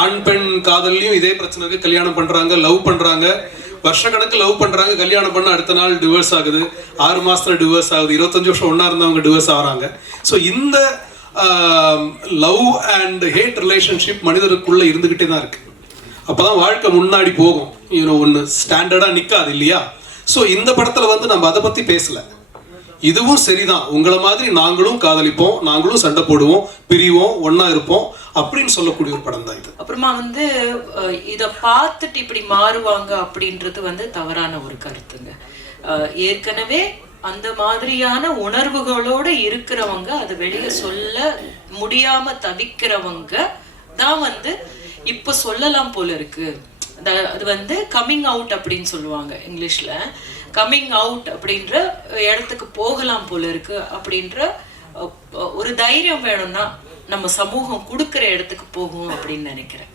ஆண் பெண் காதல்லையும் இதே பிரச்சனை இருக்கு. கல்யாணம் பண்றாங்க, லவ் பண்றாங்க, வருஷக்கணக்கு லவ் பண்றாங்க, கல்யாணம் பண்ண அடுத்த நாள் டிவோர்ஸ் ஆகுது, 6 மாசத்துல டிவோர்ஸ் ஆகுது, 25 வருஷம் ஒன்னா இருந்தவங்க டிவோர்ஸ் ஆகிறாங்க. ஸோ இந்த லவ் அண்ட் ஹேட் ரிலேஷன்ஷிப் மனிதருக்குள்ள இருந்துகிட்டே தான் இருக்கு. அப்பதான் வாழ்க்கை முன்னாடி போகும், ஒன்று ஸ்டாண்டர்டா நிக்காது இல்லையா? ஸோ இந்த படத்துல வந்து நம்ம அதை பத்தி பேசல. இதுவும் சரிதான், உங்களை மாதிரி நாங்களும் காதலிப்போம், நாங்களும் சண்டை போடுவோம், பிரிவோம், ஒன்னா இருப்போம் அப்படின்னு சொல்லக்கூடிய ஒரு படம் தான் இது. அப்புறமா வந்து இத பார்த்துட்டு இப்படி மாறுவாங்க அப்படின்றது வந்து தவறான ஒரு கருத்துங்க. ஏற்கனவே அந்த மாதிரியான உணர்வுகளோட இருக்கிறவங்க, அது வெளியே சொல்ல முடியாம தவிக்கிறவங்க தான் வந்து இப்ப சொல்லலாம் போல இருக்கு. அது வந்து கம்மிங் அவுட் அப்படின்னு சொல்லுவாங்க இங்கிலீஷ்ல. கம்மிங் அவுட் அப்படின்ற இடத்துக்கு போகலாம் போல இருக்கு அப்படின்ற ஒரு தைரியம் வேணும்னா நம்ம சமூகம் கொடுக்குற இடத்துக்கு போகும் அப்படின்னு நினைக்கிறேன்.